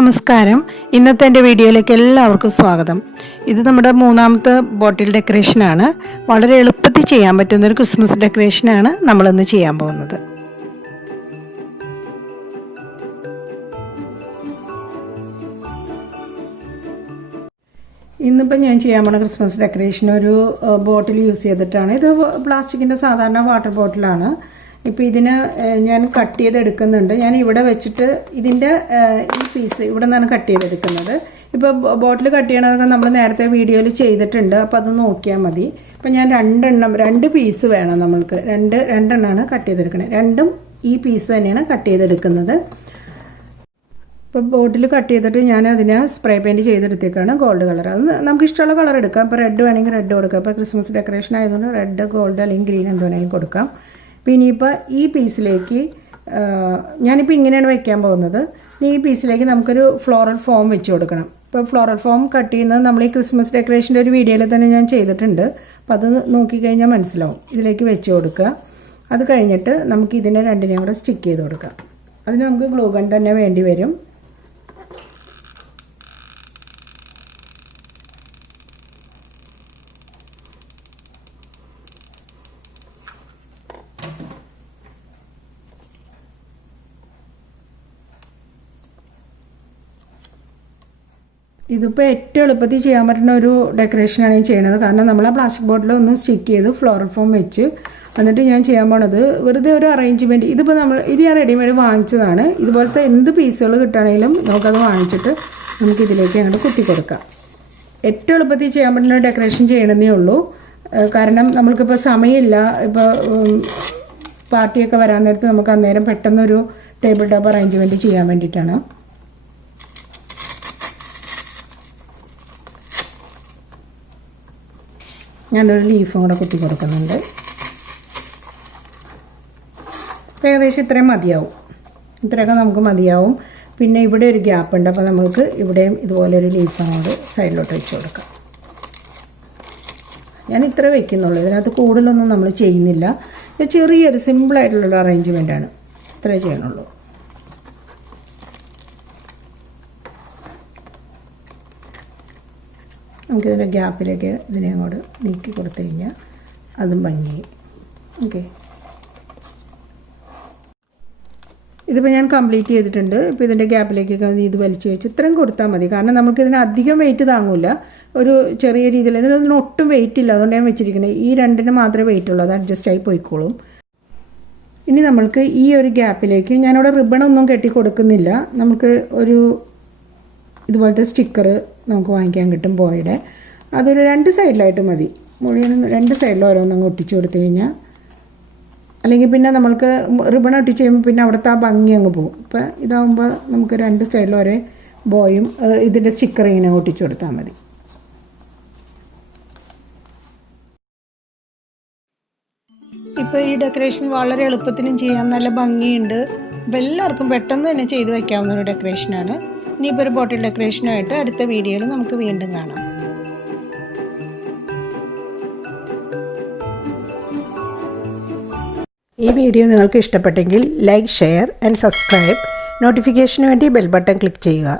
നമസ്കാരം. ഇന്നത്തെ എൻ്റെ വീഡിയോയിലേക്ക് എല്ലാവർക്കും സ്വാഗതം. ഇത് നമ്മുടെ മൂന്നാമത്തെ ബോട്ടിൽ ഡെക്കറേഷനാണ്. വളരെ എളുപ്പത്തിൽ ചെയ്യാൻ പറ്റുന്നൊരു ക്രിസ്മസ് ഡെക്കറേഷനാണ് നമ്മളിന്ന് ചെയ്യാൻ പോകുന്നത്. ഇന്നിപ്പോൾ ഞാൻ ചെയ്യാൻ പോകുന്ന ക്രിസ്മസ് ഡെക്കറേഷൻ ഒരു ബോട്ടിൽ യൂസ് ചെയ്തിട്ടാണ്. ഇത് പ്ലാസ്റ്റിക്കിൻ്റെ സാധാരണ വാട്ടർ ബോട്ടിലാണ്. ഇപ്പോൾ ഇതിന് ഞാൻ കട്ട് ചെയ്തെടുക്കുന്നുണ്ട്. ഞാൻ ഇവിടെ വെച്ചിട്ട് ഇതിൻ്റെ ഈ പീസ് ഇവിടെ നിന്നാണ് കട്ട് ചെയ്തെടുക്കുന്നത്. ഇപ്പോൾ ബോട്ടിൽ കട്ട് ചെയ്യണതൊക്കെ നമ്മൾ നേരത്തെ വീഡിയോയിൽ ചെയ്തിട്ടുണ്ട്, അപ്പോൾ അത് നോക്കിയാൽ മതി. ഇപ്പോൾ ഞാൻ രണ്ട് പീസ് വേണം നമ്മൾക്ക്. രണ്ടെണ്ണമാണ് കട്ട് ചെയ്തെടുക്കുന്നത്. രണ്ടും ഈ പീസ് തന്നെയാണ് കട്ട് ചെയ്തെടുക്കുന്നത്. ഇപ്പോൾ ബോട്ടിൽ കട്ട് ചെയ്തിട്ട് ഞാൻ അതിനെ സ്പ്രേ പെയിൻറ്റ് ചെയ്തെടുത്തേക്കാണ് ഗോൾഡ് കളർ. അത് നമുക്ക് ഇഷ്ടമുള്ള കളർ എടുക്കാം. ഇപ്പോൾ റെഡ് വേണമെങ്കിൽ റെഡ് കൊടുക്കാം. ഇപ്പോൾ ക്രിസ്മസ് ഡെക്കറേഷൻ ആയതുകൊണ്ട് റെഡ്, ഗോൾഡ് അല്ലെങ്കിൽ ഗ്രീൻ എന്ത് വേണമെങ്കിലും കൊടുക്കാം. പിന്നെ ഇപ്പോൾ ഈ പീസിലേക്ക് ഞാനിപ്പോൾ ഇങ്ങനെയാണ് വയ്ക്കാൻ പോകുന്നത്. ഈ പീസിലേക്ക് നമുക്കൊരു ഫ്ലോറൽ ഫോം വെച്ച് കൊടുക്കണം. ഇപ്പോൾ ഫ്ലോറൽ ഫോം കട്ട് ചെയ്യുന്നത് നമ്മൾ ഈ ക്രിസ്മസ് ഡെക്കറേഷൻ്റെ ഒരു വീഡിയോയിൽ തന്നെ ഞാൻ ചെയ്തിട്ടുണ്ട്. അപ്പോൾ അത് നോക്കിക്കഴിഞ്ഞാൽ മനസ്സിലാവും. ഇതിലേക്ക് വെച്ച് കൊടുക്കുക. അത് കഴിഞ്ഞിട്ട് നമുക്ക് ഇതിനെ രണ്ടിനെയും കൂടെ സ്റ്റിക്ക് ചെയ്ത് കൊടുക്കാം. അതിന് നമുക്ക് ഗ്ലൂ ഗൺ തന്നെ വേണ്ടി വരും. ഇതിപ്പോൾ ഏറ്റവും എളുപ്പത്തിൽ ചെയ്യാൻ പറ്റുന്ന ഒരു ഡെക്കറേഷനാണ് ഞാൻ ചെയ്യണത്. കാരണം നമ്മൾ ആ പ്ലാസ്റ്റിക് ബോട്ടിൽ ഒന്ന് സ്റ്റിക്ക് ചെയ്ത് ഫ്ലോറൽ ഫോം വെച്ച് എന്നിട്ട് ഞാൻ ചെയ്യാൻ പോണത് വെറുതെ ഒരു അറേഞ്ച്മെൻറ്റ്. ഇതിപ്പോൾ ഇത് ഞാൻ റെഡിമെയ്ഡ് വാങ്ങിച്ചതാണ്. ഇതുപോലത്തെ എന്ത് പീസുകൾ കിട്ടുകയാണെങ്കിലും നമുക്കത് വാങ്ങിച്ചിട്ട് നമുക്കിതിലേക്ക് അങ്ങോട്ട് കുത്തി കൊടുക്കാം. ഏറ്റവും എളുപ്പത്തിൽ ചെയ്യാൻ പറ്റുന്ന ഡെക്കറേഷൻ ചെയ്യണമെന്നേ ഉള്ളൂ. കാരണം നമ്മൾക്കിപ്പോൾ സമയമില്ല. ഇപ്പോൾ പാർട്ടിയൊക്കെ വരാൻ നേരത്ത് നമുക്ക് അന്നേരം പെട്ടെന്നൊരു ടേബിൾ ടോപ്പ് അറേഞ്ച്മെൻറ്റ് ചെയ്യാൻ വേണ്ടിയിട്ടാണ്. ഞാനൊരു ലീഫും കൂടെ കുത്തി കൊടുക്കുന്നുണ്ട്. ഏകദേശം ഇത്രയും മതിയാവും. ഇത്രയൊക്കെ നമുക്ക് മതിയാവും. പിന്നെ ഇവിടെ ഒരു ഗ്യാപ്പ് ഉണ്ട്. അപ്പോൾ നമുക്ക് ഇവിടെയും ഇതുപോലെ ഒരു ലീഫ് അങ്ങോട്ട് സൈഡിലോട്ട് വെച്ച് കൊടുക്കാം. ഞാൻ ഇത്ര വയ്ക്കുന്നുള്ളൂ. ഇതിനകത്ത് കൂടുതലൊന്നും നമ്മൾ ചെയ്യുന്നില്ല. ഇത് ചെറിയൊരു സിമ്പിളായിട്ടുള്ളൊരു അറേഞ്ച്മെൻറ്റാണ്. ഇത്രേ ചെയ്യണുള്ളൂ. നമുക്കിതിൻ്റെ ഗ്യാപ്പിലേക്ക് ഇതിനെ അങ്ങോട്ട് നീക്കി കൊടുത്തു കഴിഞ്ഞാൽ അതും ഭംഗിയായി. ഓക്കെ, ഇതിപ്പോൾ ഞാൻ കംപ്ലീറ്റ് ചെയ്തിട്ടുണ്ട്. ഇപ്പോൾ ഇതിൻ്റെ ഗ്യാപ്പിലേക്കൊക്കെ ഇത് വലിച്ചു വെച്ച് ഇത്രയും കൊടുത്താൽ മതി. കാരണം നമുക്കിതിന് അധികം വെയിറ്റ് താങ്ങില്ല. ഒരു ചെറിയ രീതിയിൽ ഇതിന് ഒട്ടും വെയിറ്റ് ഇല്ല. അതുകൊണ്ട് ഞാൻ വെച്ചിരിക്കുന്നത് ഈ രണ്ടിന് മാത്രമേ വെയിറ്റ് ഉള്ളൂ. അത് അഡ്ജസ്റ്റ് ആയി പോയിക്കോളും. ഇനി നമ്മൾക്ക് ഈ ഒരു ഗ്യാപ്പിലേക്ക് ഞാനിവിടെ റിബണൊന്നും കെട്ടി കൊടുക്കുന്നില്ല. നമുക്ക് ഒരു ഇതുപോലത്തെ സ്റ്റിക്കർ നമുക്ക് വാങ്ങിക്കാൻ കിട്ടും ബോയുടെ. അതൊരു 2 സൈഡിലായിട്ട് മതി. മുഴുവൻ 2 സൈഡിലും ഓരോന്നങ്ങ് ഒട്ടിച്ചു കൊടുത്തു കഴിഞ്ഞാൽ, അല്ലെങ്കിൽ പിന്നെ നമ്മൾക്ക് റിബൺ ഒട്ടിച്ച് കഴിയുമ്പോൾ പിന്നെ അവിടുത്തെ ആ ഭംഗി അങ്ങ് പോകും. ഇപ്പം ഇതാകുമ്പോൾ നമുക്ക് 2 സൈഡിലും ഒരേ ബോയും ഇതിൻ്റെ സ്റ്റിക്കർ ഇങ്ങനെ ഒട്ടിച്ചു കൊടുത്താൽ മതി. ഇപ്പോൾ ഈ ഡെക്കറേഷൻ വളരെ എളുപ്പത്തിനും ചെയ്യാം. നല്ല ഭംഗിയുണ്ട്. അപ്പോൾ എല്ലാവർക്കും പെട്ടെന്ന് തന്നെ ചെയ്ത് വയ്ക്കാവുന്ന ഒരു ഡെക്കറേഷനാണ്. ഇനിയിപ്പോൾ ഒരു ബോട്ടിൽ ഡെക്കറേഷനായിട്ട് അടുത്ത വീഡിയോയിൽ നമുക്ക് വീണ്ടും കാണാം. ഈ വീഡിയോ നിങ്ങൾക്ക് ഇഷ്ടപ്പെട്ടെങ്കിൽ ലൈക്ക്, ഷെയർ ആൻഡ് സബ്സ്ക്രൈബ്. നോട്ടിഫിക്കേഷന് വേണ്ടി ബെൽ ബട്ടൺ ക്ലിക്ക് ചെയ്യുക.